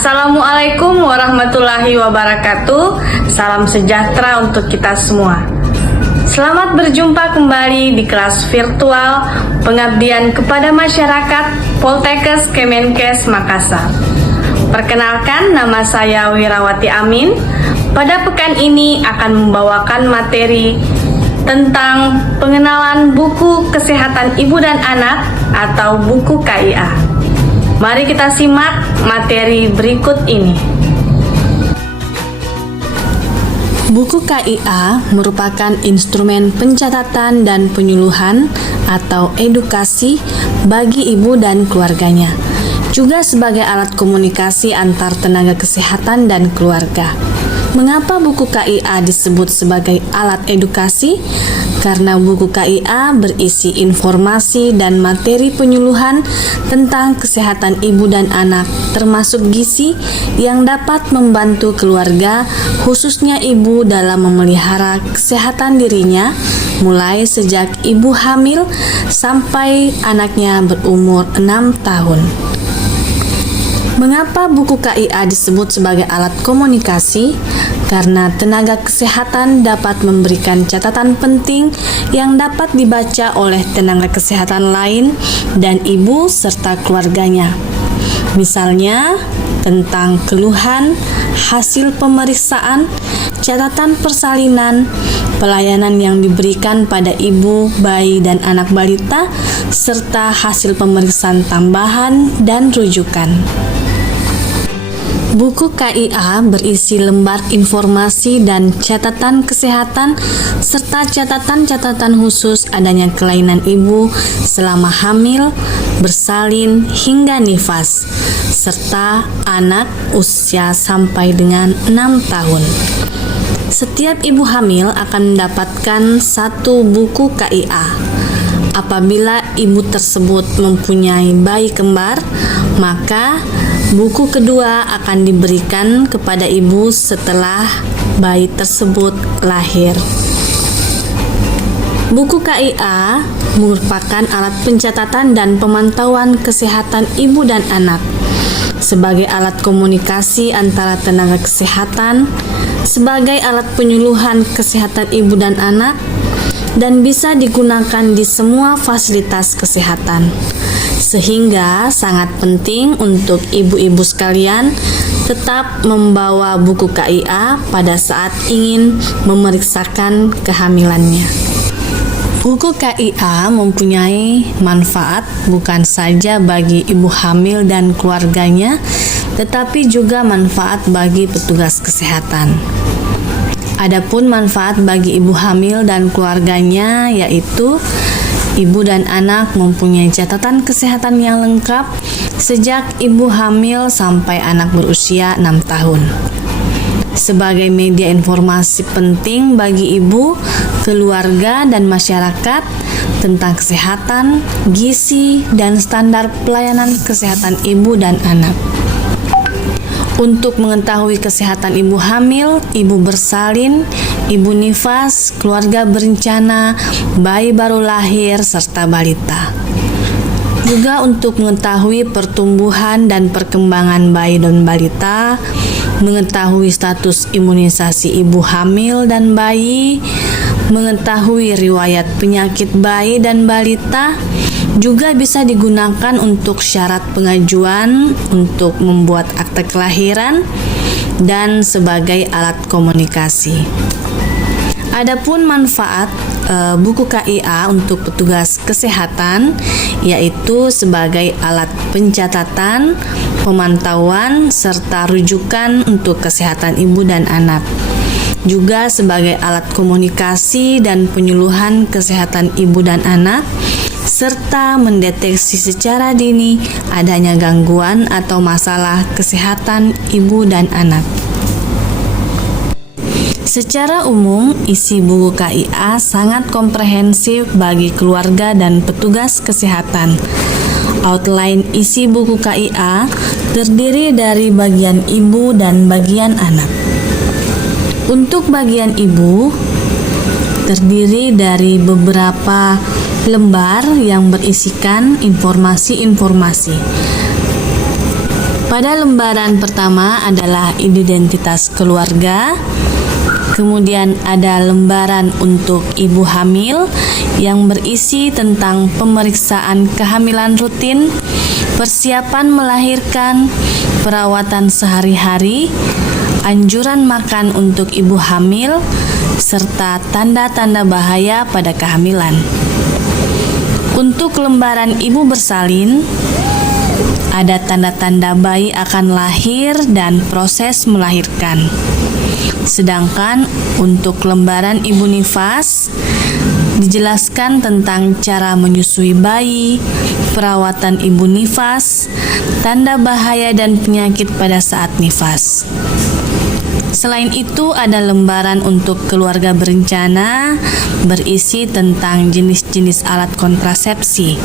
Assalamualaikum warahmatullahi wabarakatuh. Salam sejahtera untuk kita semua. Selamat berjumpa kembali di kelas virtual pengabdian kepada masyarakat Poltekkes Kemenkes Makassar. Perkenalkan, nama saya Wirawati Amin. Pada pekan ini akan membawakan materi tentang pengenalan buku kesehatan ibu dan anak atau buku KIA. Mari kita simak materi berikut ini. Buku KIA merupakan instrumen pencatatan dan penyuluhan atau edukasi bagi ibu dan keluarganya, juga sebagai alat komunikasi antar tenaga kesehatan dan keluarga. Mengapa buku KIA disebut sebagai alat edukasi? Karena buku KIA berisi informasi dan materi penyuluhan tentang kesehatan ibu dan anak, termasuk gizi yang dapat membantu keluarga, khususnya ibu dalam memelihara kesehatan dirinya, mulai sejak ibu hamil sampai anaknya berumur 6 tahun. Mengapa buku KIA disebut sebagai alat komunikasi? Karena tenaga kesehatan dapat memberikan catatan penting yang dapat dibaca oleh tenaga kesehatan lain dan ibu serta keluarganya. Misalnya, tentang keluhan, hasil pemeriksaan, catatan persalinan, pelayanan yang diberikan pada ibu, bayi, dan anak balita, serta hasil pemeriksaan tambahan dan rujukan. Buku KIA berisi lembar informasi dan catatan kesehatan serta catatan-catatan khusus adanya kelainan ibu selama hamil, bersalin, hingga nifas, serta anak usia sampai dengan 6 tahun. Setiap ibu hamil akan mendapatkan satu buku KIA. Apabila ibu tersebut mempunyai bayi kembar, maka buku kedua akan diberikan kepada ibu setelah bayi tersebut lahir. Buku KIA merupakan alat pencatatan dan pemantauan kesehatan ibu dan anak sebagai alat komunikasi antara tenaga kesehatan, sebagai alat penyuluhan kesehatan ibu dan anak, dan bisa digunakan di semua fasilitas kesehatan. Sehingga sangat penting untuk ibu-ibu sekalian tetap membawa buku KIA pada saat ingin memeriksakan kehamilannya. Buku KIA mempunyai manfaat bukan saja bagi ibu hamil dan keluarganya, tetapi juga manfaat bagi petugas kesehatan. Adapun manfaat bagi ibu hamil dan keluarganya yaitu ibu dan anak mempunyai catatan kesehatan yang lengkap sejak ibu hamil sampai anak berusia 6 tahun. Sebagai media informasi penting bagi ibu, keluarga, dan masyarakat tentang kesehatan, gizi, dan standar pelayanan kesehatan ibu dan anak. Untuk mengetahui kesehatan ibu hamil, ibu bersalin, ibu nifas, keluarga berencana, bayi baru lahir, serta balita. Juga untuk mengetahui pertumbuhan dan perkembangan bayi dan balita, mengetahui status imunisasi ibu hamil dan bayi, mengetahui riwayat penyakit bayi dan balita, juga bisa digunakan untuk syarat pengajuan untuk membuat akte kelahiran dan sebagai alat komunikasi. Adapun manfaat buku KIA untuk petugas kesehatan yaitu sebagai alat pencatatan, pemantauan, serta rujukan untuk kesehatan ibu dan anak. Juga sebagai alat komunikasi dan penyuluhan kesehatan ibu dan anak, serta mendeteksi secara dini adanya gangguan atau masalah kesehatan ibu dan anak. Secara umum, isi buku KIA sangat komprehensif bagi keluarga dan petugas kesehatan. Outline isi buku KIA terdiri dari bagian ibu dan bagian anak. Untuk bagian ibu, terdiri dari beberapa lembar yang berisikan informasi-informasi. Pada lembaran pertama adalah identitas keluarga. Kemudian ada lembaran untuk ibu hamil yang berisi tentang pemeriksaan kehamilan rutin, persiapan melahirkan, perawatan sehari-hari, anjuran makan untuk ibu hamil, serta tanda-tanda bahaya pada kehamilan. Untuk lembaran ibu bersalin, ada tanda-tanda bayi akan lahir dan proses melahirkan. Sedangkan untuk lembaran ibu nifas, dijelaskan tentang cara menyusui bayi, perawatan ibu nifas, tanda bahaya dan penyakit pada saat nifas. Selain itu, ada lembaran untuk keluarga berencana berisi tentang jenis-jenis alat kontrasepsi.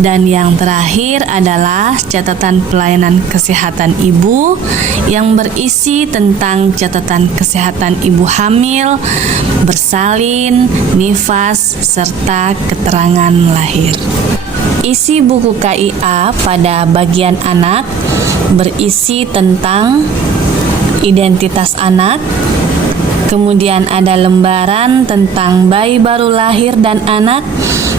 Dan yang terakhir adalah catatan pelayanan kesehatan ibu yang berisi tentang catatan kesehatan ibu hamil, bersalin, nifas, serta keterangan lahir. Isi buku KIA pada bagian anak berisi tentang identitas anak, kemudian ada lembaran tentang bayi baru lahir dan anak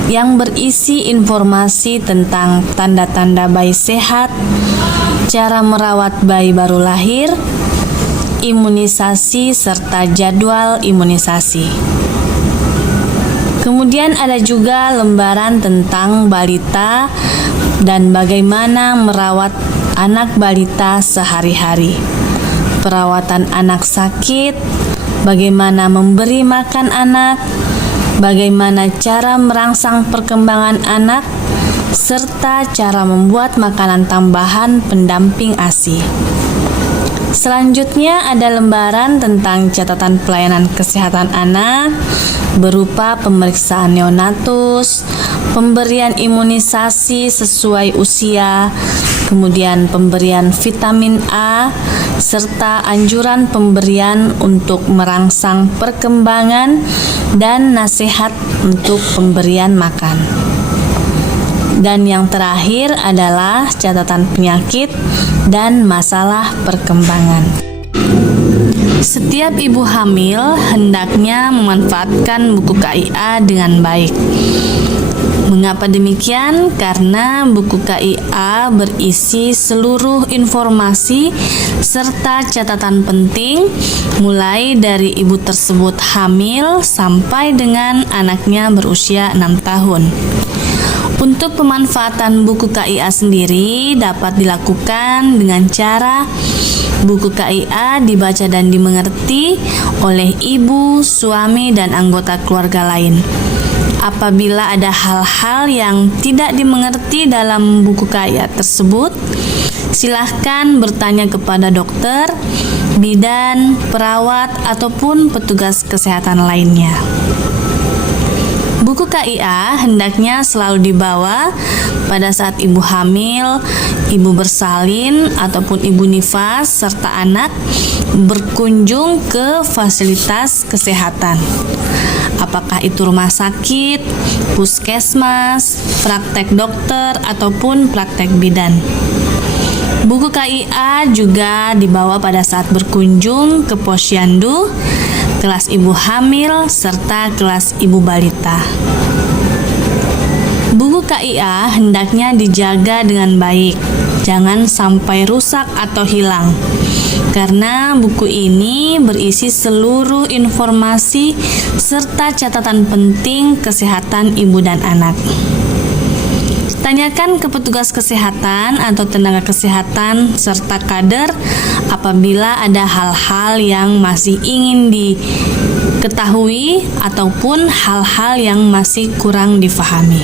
yang berisi informasi tentang tanda-tanda bayi sehat, cara merawat bayi baru lahir, imunisasi, serta jadwal imunisasi. Kemudian ada juga lembaran tentang balita dan bagaimana merawat anak balita sehari-hari, perawatan anak sakit, bagaimana memberi makan anak, bagaimana cara merangsang perkembangan anak, serta cara membuat makanan tambahan pendamping ASI. Selanjutnya ada lembaran tentang catatan pelayanan kesehatan anak berupa pemeriksaan neonatus, pemberian imunisasi sesuai usia, kemudian pemberian vitamin A, serta anjuran pemberian untuk merangsang perkembangan dan nasihat untuk pemberian makan. Dan yang terakhir adalah catatan penyakit dan masalah perkembangan. Setiap ibu hamil hendaknya memanfaatkan buku KIA dengan baik. Mengapa demikian? Karena buku KIA berisi seluruh informasi serta catatan penting mulai dari ibu tersebut hamil sampai dengan anaknya berusia 6 tahun. Untuk pemanfaatan buku KIA sendiri dapat dilakukan dengan cara buku KIA dibaca dan dimengerti oleh ibu, suami, dan anggota keluarga lain. Apabila ada hal-hal yang tidak dimengerti dalam buku KIA tersebut, silahkan bertanya kepada dokter, bidan, perawat, ataupun petugas kesehatan lainnya. Buku KIA hendaknya selalu dibawa pada saat ibu hamil, ibu bersalin, ataupun ibu nifas, serta anak berkunjung ke fasilitas kesehatan. Apakah itu rumah sakit, puskesmas, praktek dokter, ataupun praktek bidan. Buku KIA juga dibawa pada saat berkunjung ke posyandu, kelas ibu hamil, serta kelas ibu balita. Buku KIA hendaknya dijaga dengan baik, jangan sampai rusak atau hilang. Karena buku ini berisi seluruh informasi serta catatan penting kesehatan ibu dan anak. Tanyakan ke petugas kesehatan atau tenaga kesehatan serta kader apabila ada hal-hal yang masih ingin diketahui ataupun hal-hal yang masih kurang difahami.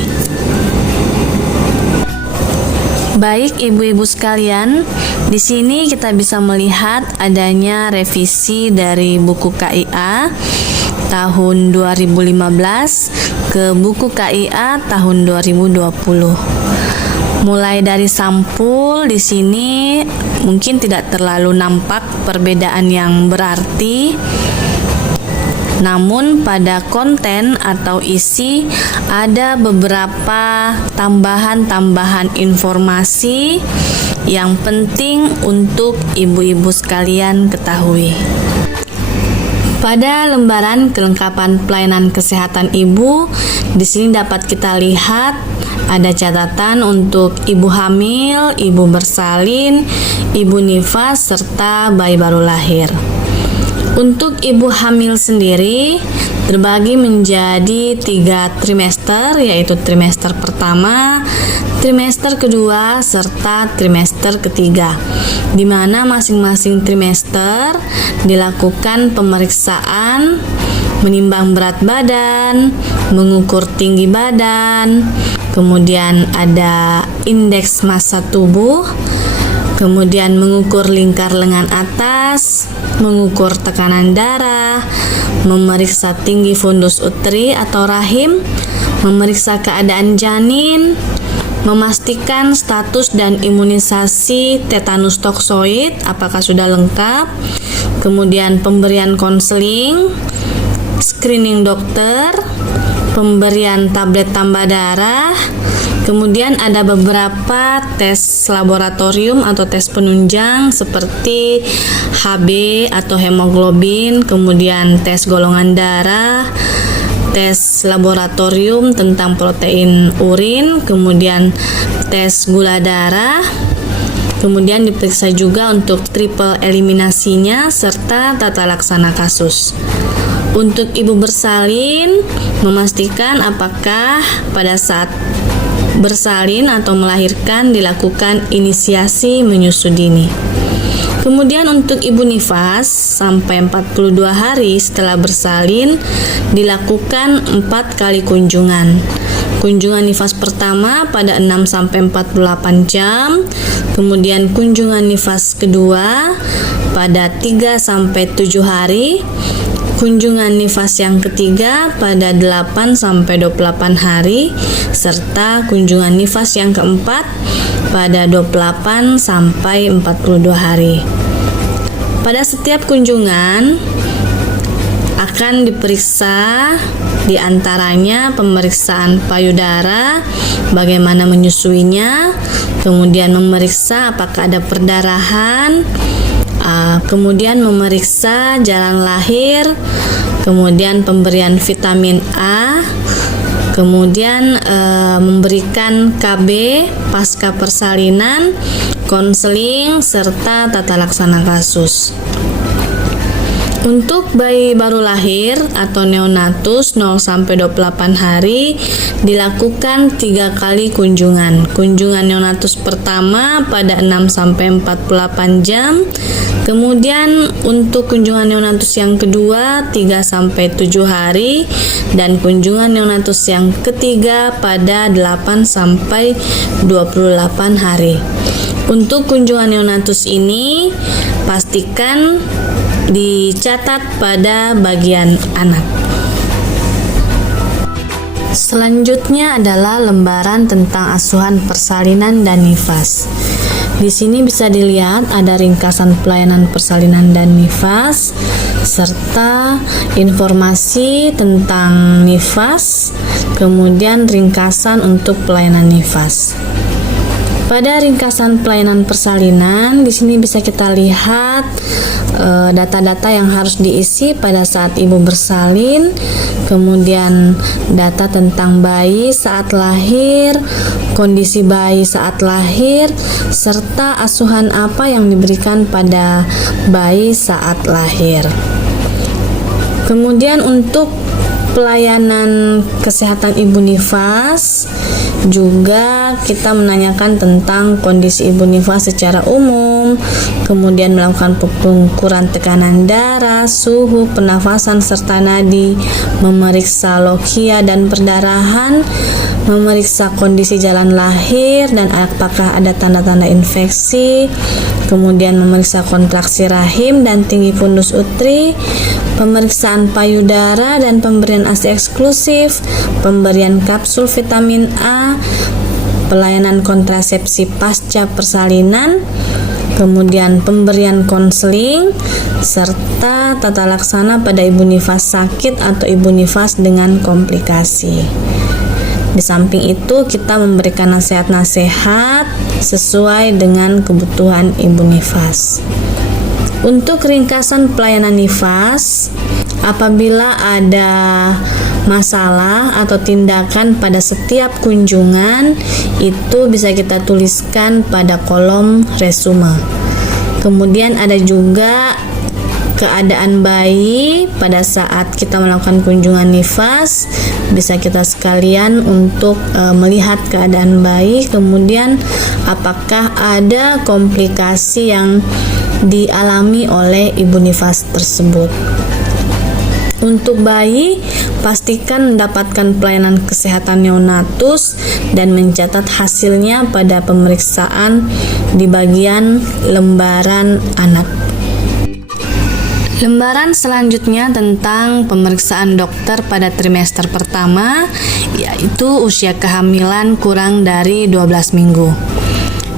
Baik ibu-ibu sekalian, di sini kita bisa melihat adanya revisi dari buku KIA tahun 2015 ke buku KIA tahun 2020. Mulai dari sampul di sini mungkin tidak terlalu nampak perbedaan yang berarti. Namun pada konten atau isi ada beberapa tambahan informasi yang penting untuk ibu-ibu sekalian ketahui. Pada lembaran kelengkapan pelayanan kesehatan ibu, di sini dapat kita lihat ada catatan untuk ibu hamil, ibu bersalin, ibu nifas, serta bayi baru lahir. Untuk ibu hamil sendiri terbagi menjadi 3 trimester, yaitu trimester pertama, trimester kedua, serta trimester ketiga, di mana masing-masing trimester dilakukan pemeriksaan menimbang berat badan, mengukur tinggi badan, kemudian ada indeks massa tubuh, kemudian mengukur lingkar lengan atas, mengukur tekanan darah, memeriksa tinggi fundus uteri atau rahim, memeriksa keadaan janin, memastikan status dan imunisasi tetanus toksoid apakah sudah lengkap, kemudian pemberian konseling, screening dokter, pemberian tablet tambah darah. Kemudian ada beberapa tes laboratorium atau tes penunjang seperti HB atau hemoglobin, kemudian tes golongan darah, tes laboratorium tentang protein urin, kemudian tes gula darah, kemudian diperiksa juga untuk triple eliminasinya serta tata laksana kasus. Untuk ibu bersalin, memastikan apakah pada saat bersalin atau melahirkan dilakukan inisiasi menyusui dini. Kemudian untuk ibu nifas sampai 42 hari setelah bersalin dilakukan 4 kali kunjungan. Kunjungan nifas pertama pada 6 sampai 48 jam, kemudian kunjungan nifas kedua pada 3 sampai 7 hari. Kunjungan nifas yang ketiga pada 8 sampai 28 hari serta kunjungan nifas yang keempat pada 28 sampai 42 hari. Pada setiap kunjungan akan diperiksa diantaranya pemeriksaan payudara, bagaimana menyusuinya, kemudian memeriksa apakah ada perdarahan, kemudian memeriksa jalan lahir, kemudian pemberian vitamin A, kemudian memberikan KB pasca persalinan, konseling, serta tata laksana kasus. Untuk bayi baru lahir atau neonatus 0 sampai 28 hari dilakukan 3 kali kunjungan. Kunjungan neonatus pertama pada 6 sampai 48 jam. Kemudian untuk kunjungan neonatus yang kedua 3 sampai 7 hari dan kunjungan neonatus yang ketiga pada 8 sampai 28 hari. Untuk kunjungan neonatus ini pastikan dicatat pada bagian anak. Selanjutnya adalah lembaran tentang asuhan persalinan dan nifas. Di sini bisa dilihat ada ringkasan pelayanan persalinan dan nifas serta informasi tentang nifas, kemudian ringkasan untuk pelayanan nifas. Pada ringkasan pelayanan persalinan, di sini bisa kita lihat data-data yang harus diisi pada saat ibu bersalin, kemudian data tentang bayi saat lahir, kondisi bayi saat lahir, serta asuhan apa yang diberikan pada bayi saat lahir. Kemudian untuk pelayanan kesehatan ibu nifas juga kita menanyakan tentang kondisi ibu nifas secara umum, kemudian melakukan pengukuran tekanan darah, suhu, pernafasan serta nadi, memeriksa lokia dan perdarahan, memeriksa kondisi jalan lahir dan apakah ada tanda-tanda infeksi, kemudian memeriksa kontraksi rahim dan tinggi fundus uteri, pemeriksaan payudara dan pemberian ASI eksklusif, pemberian kapsul vitamin A, pelayanan kontrasepsi pasca persalinan, kemudian pemberian konseling, serta tata laksana pada ibu nifas sakit atau ibu nifas dengan komplikasi. Di samping itu, kita memberikan nasihat-nasihat sesuai dengan kebutuhan ibu nifas. Untuk ringkasan pelayanan nifas, apabila ada masalah atau tindakan pada setiap kunjungan, itu bisa kita tuliskan pada kolom resume. Kemudian ada juga keadaan bayi pada saat kita melakukan kunjungan nifas, bisa kita sekalian untuk melihat keadaan bayi, kemudian apakah ada komplikasi yang dialami oleh ibu nifas tersebut. Untuk bayi, pastikan mendapatkan pelayanan kesehatan neonatus dan mencatat hasilnya pada pemeriksaan di bagian lembaran anak. Lembaran selanjutnya tentang pemeriksaan dokter pada trimester pertama, yaitu usia kehamilan kurang dari 12 minggu.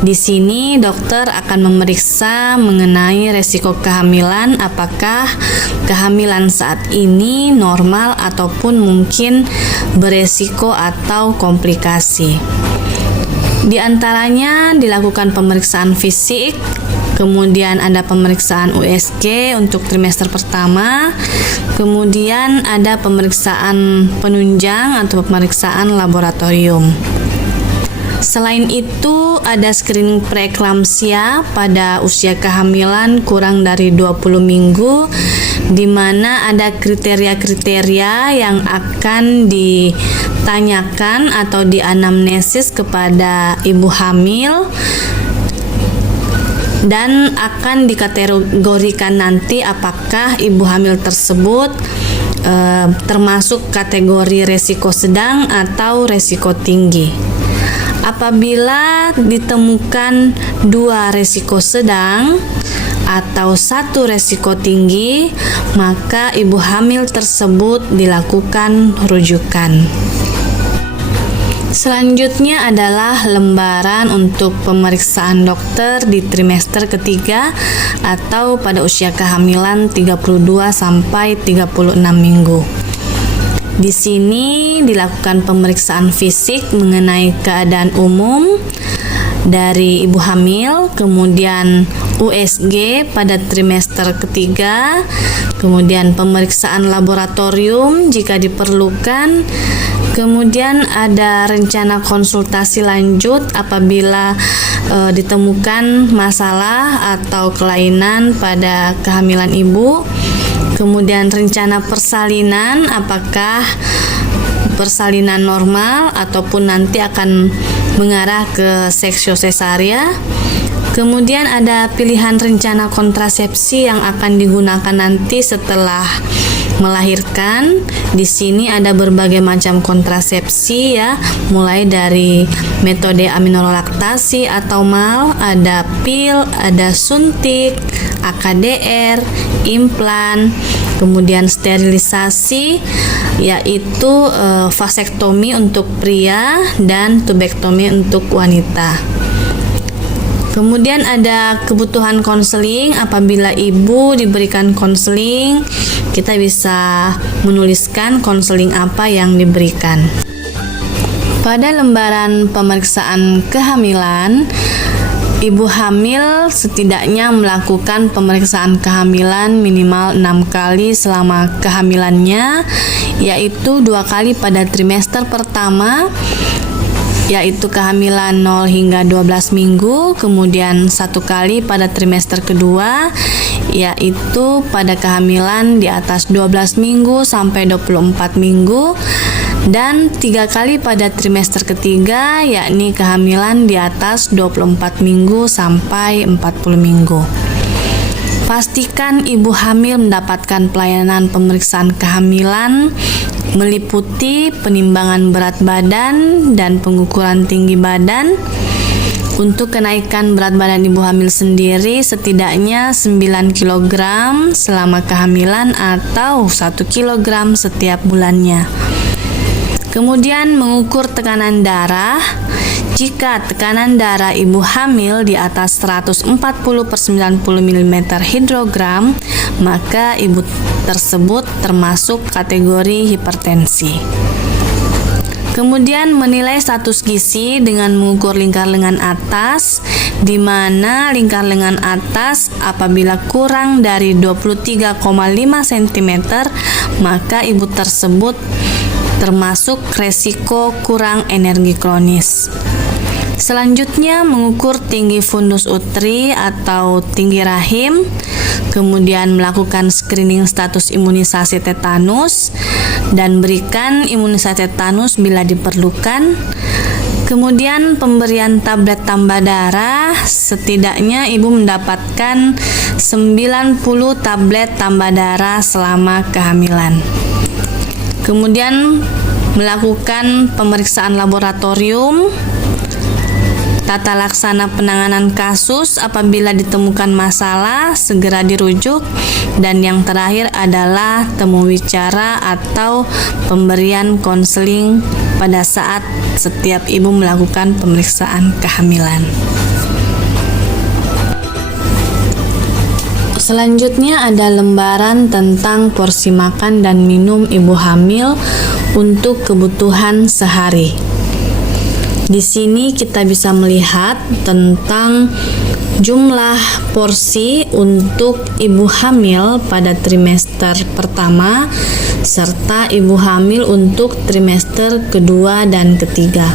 Di sini dokter akan memeriksa mengenai resiko kehamilan, apakah kehamilan saat ini normal ataupun mungkin beresiko atau komplikasi. Di antaranya dilakukan pemeriksaan fisik, kemudian ada pemeriksaan USG untuk trimester pertama, kemudian ada pemeriksaan penunjang atau pemeriksaan laboratorium. Selain itu, ada screening preeklamsia pada usia kehamilan kurang dari 20 minggu, di mana ada kriteria-kriteria yang akan ditanyakan atau dianamnesis kepada ibu hamil dan akan dikategorikan nanti apakah ibu hamil tersebut termasuk kategori resiko sedang atau resiko tinggi. Apabila ditemukan 2 resiko sedang atau 1 resiko tinggi, maka ibu hamil tersebut dilakukan rujukan. Selanjutnya adalah lembaran untuk pemeriksaan dokter di trimester ketiga atau pada usia kehamilan 32 sampai 36 minggu. Di sini dilakukan pemeriksaan fisik mengenai keadaan umum dari ibu hamil, kemudian USG pada trimester ketiga, kemudian pemeriksaan laboratorium jika diperlukan, kemudian ada rencana konsultasi lanjut apabila ditemukan masalah atau kelainan pada kehamilan ibu. Kemudian rencana persalinan, apakah persalinan normal ataupun nanti akan mengarah ke seksio sesaria. Kemudian ada pilihan rencana kontrasepsi yang akan digunakan nanti setelah melahirkan. Di sini ada berbagai macam kontrasepsi ya, mulai dari metode aminolaktasi atau MAL, ada pil, ada suntik, AKDR, implan, kemudian sterilisasi yaitu vasektomi untuk pria dan tubektomi untuk wanita. Kemudian ada kebutuhan konseling. Apabila ibu diberikan konseling, kita bisa menuliskan konseling apa yang diberikan. Pada lembaran pemeriksaan kehamilan, ibu hamil setidaknya melakukan pemeriksaan kehamilan minimal 6 kali selama kehamilannya, yaitu 2 kali pada trimester pertama, yaitu kehamilan 0 hingga 12 minggu, kemudian 1 kali pada trimester kedua, yaitu pada kehamilan di atas 12 minggu sampai 24 minggu, dan 3 kali pada trimester ketiga, yakni kehamilan di atas 24 minggu sampai 40 minggu. Pastikan ibu hamil mendapatkan pelayanan pemeriksaan kehamilan meliputi penimbangan berat badan dan pengukuran tinggi badan. Untuk kenaikan berat badan ibu hamil sendiri setidaknya 9 kg selama kehamilan atau 1 kg setiap bulannya. Kemudian mengukur tekanan darah. Jika tekanan darah ibu hamil di atas 140/90 mm hidrogram, maka ibu tersebut termasuk kategori hipertensi. Kemudian menilai status gizi dengan mengukur lingkar lengan atas, di mana lingkar lengan atas apabila kurang dari 23,5 cm, maka ibu tersebut termasuk resiko kurang energi kronis. Selanjutnya mengukur tinggi fundus uteri atau tinggi rahim, kemudian melakukan screening status imunisasi tetanus dan berikan imunisasi tetanus bila diperlukan. Kemudian pemberian tablet tambah darah, setidaknya ibu mendapatkan 90 tablet tambah darah selama kehamilan. Kemudian melakukan pemeriksaan laboratorium, tata laksana penanganan kasus apabila ditemukan masalah segera dirujuk, dan yang terakhir adalah temu wicara atau pemberian konseling pada saat setiap ibu melakukan pemeriksaan kehamilan. Selanjutnya ada lembaran tentang porsi makan dan minum ibu hamil untuk kebutuhan sehari. Di sini kita bisa melihat tentang jumlah porsi untuk ibu hamil pada trimester pertama serta ibu hamil untuk trimester kedua dan ketiga,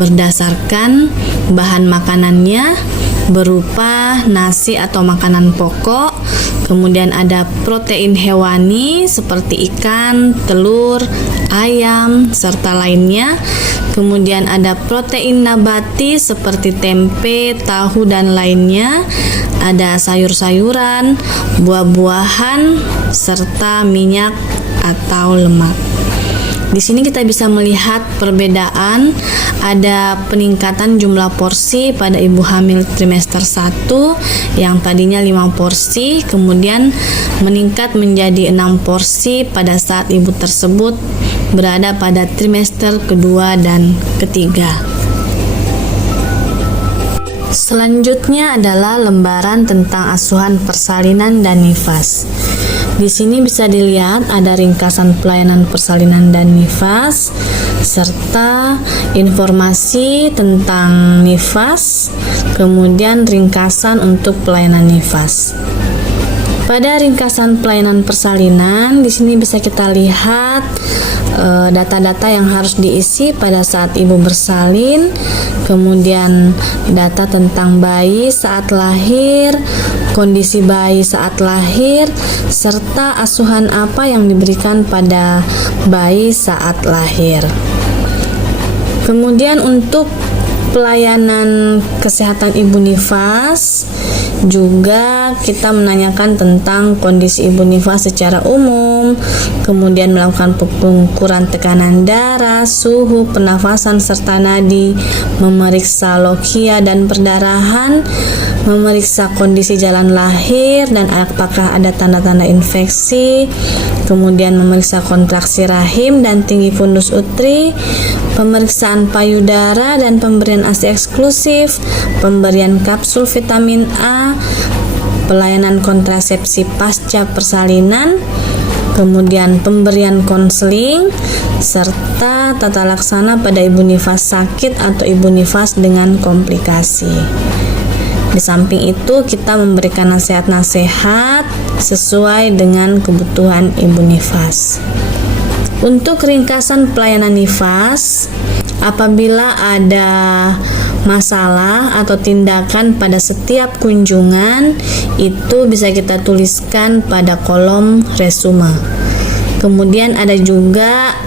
berdasarkan bahan makanannya berupa nasi atau makanan pokok, kemudian ada protein hewani seperti ikan, telur, ayam, serta lainnya. Kemudian ada protein nabati seperti tempe, tahu, dan lainnya. Ada sayur-sayuran, buah-buahan, serta minyak atau lemak. Di sini kita bisa melihat perbedaan, ada peningkatan jumlah porsi pada ibu hamil trimester 1 yang tadinya 5 porsi, kemudian meningkat menjadi 6 porsi pada saat ibu tersebut berada pada trimester kedua dan ketiga. Selanjutnya adalah lembaran tentang asuhan persalinan dan nifas. Di sini bisa dilihat ada ringkasan pelayanan persalinan dan nifas serta informasi tentang nifas, kemudian ringkasan untuk pelayanan nifas. Pada ringkasan pelayanan persalinan, di sini bisa kita lihat data-data yang harus diisi pada saat ibu bersalin, kemudian data tentang bayi saat lahir, kondisi bayi saat lahir, serta asuhan apa yang diberikan pada bayi saat lahir. Kemudian untuk pelayanan kesehatan ibu nifas, juga kita menanyakan tentang kondisi ibu nifas secara umum, kemudian melakukan pengukuran tekanan darah, suhu, pernafasan, serta nadi, memeriksa lokia dan perdarahan, memeriksa kondisi jalan lahir dan apakah ada tanda-tanda infeksi, kemudian memeriksa kontraksi rahim dan tinggi fundus uteri, pemeriksaan payudara dan pemberian ASI eksklusif, pemberian kapsul vitamin A, pelayanan kontrasepsi pasca persalinan, kemudian pemberian konseling, serta tata laksana pada ibu nifas sakit atau ibu nifas dengan komplikasi. Di samping itu, kita memberikan nasihat-nasihat sesuai dengan kebutuhan ibu nifas. Untuk ringkasan pelayanan nifas, apabila ada masalah atau tindakan pada setiap kunjungan, itu bisa kita tuliskan pada kolom resume. Kemudian ada juga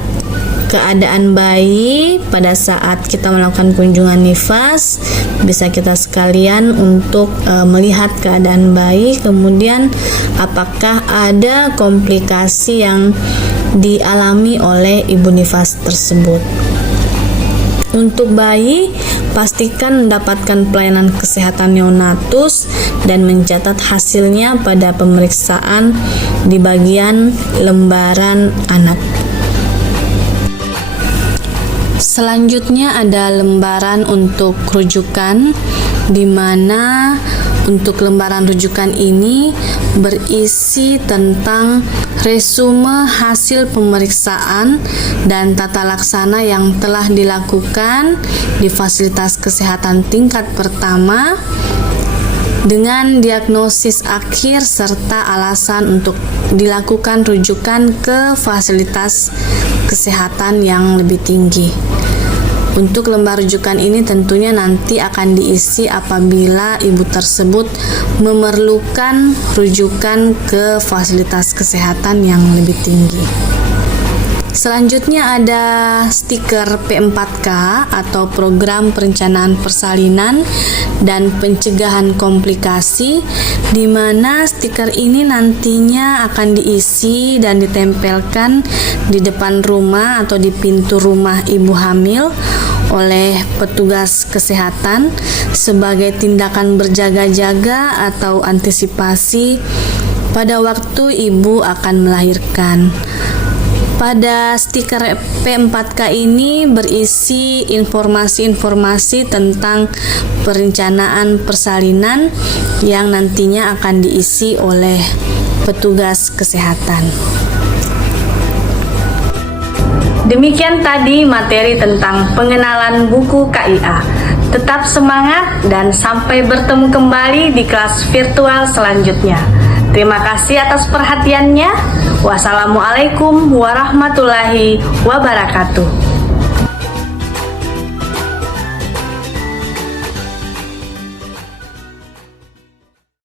keadaan bayi pada saat kita melakukan kunjungan nifas, bisa kita sekalian untuk melihat keadaan bayi, kemudian apakah ada komplikasi yang dialami oleh ibu nifas tersebut. Untuk bayi, pastikan mendapatkan pelayanan kesehatan neonatus dan mencatat hasilnya pada pemeriksaan di bagian lembaran anak. Selanjutnya ada lembaran untuk rujukan, di mana Untuk lembaran rujukan ini berisi tentang resume hasil pemeriksaan dan tata laksana yang telah dilakukan di fasilitas kesehatan tingkat pertama dengan diagnosis akhir serta alasan untuk dilakukan rujukan ke fasilitas kesehatan yang lebih tinggi. Untuk lembar rujukan ini tentunya nanti akan diisi apabila ibu tersebut memerlukan rujukan ke fasilitas kesehatan yang lebih tinggi. Selanjutnya ada stiker P4K atau Program Perencanaan Persalinan dan Pencegahan Komplikasi, di mana stiker ini nantinya akan diisi dan ditempelkan di depan rumah atau di pintu rumah ibu hamil oleh petugas kesehatan sebagai tindakan berjaga-jaga atau antisipasi pada waktu ibu akan melahirkan. Pada stiker P4K ini berisi informasi-informasi tentang perencanaan persalinan yang nantinya akan diisi oleh petugas kesehatan. Demikian tadi materi tentang pengenalan buku KIA. Tetap semangat dan sampai bertemu kembali di kelas virtual selanjutnya. Terima kasih atas perhatiannya. Wassalamualaikum warahmatullahi wabarakatuh.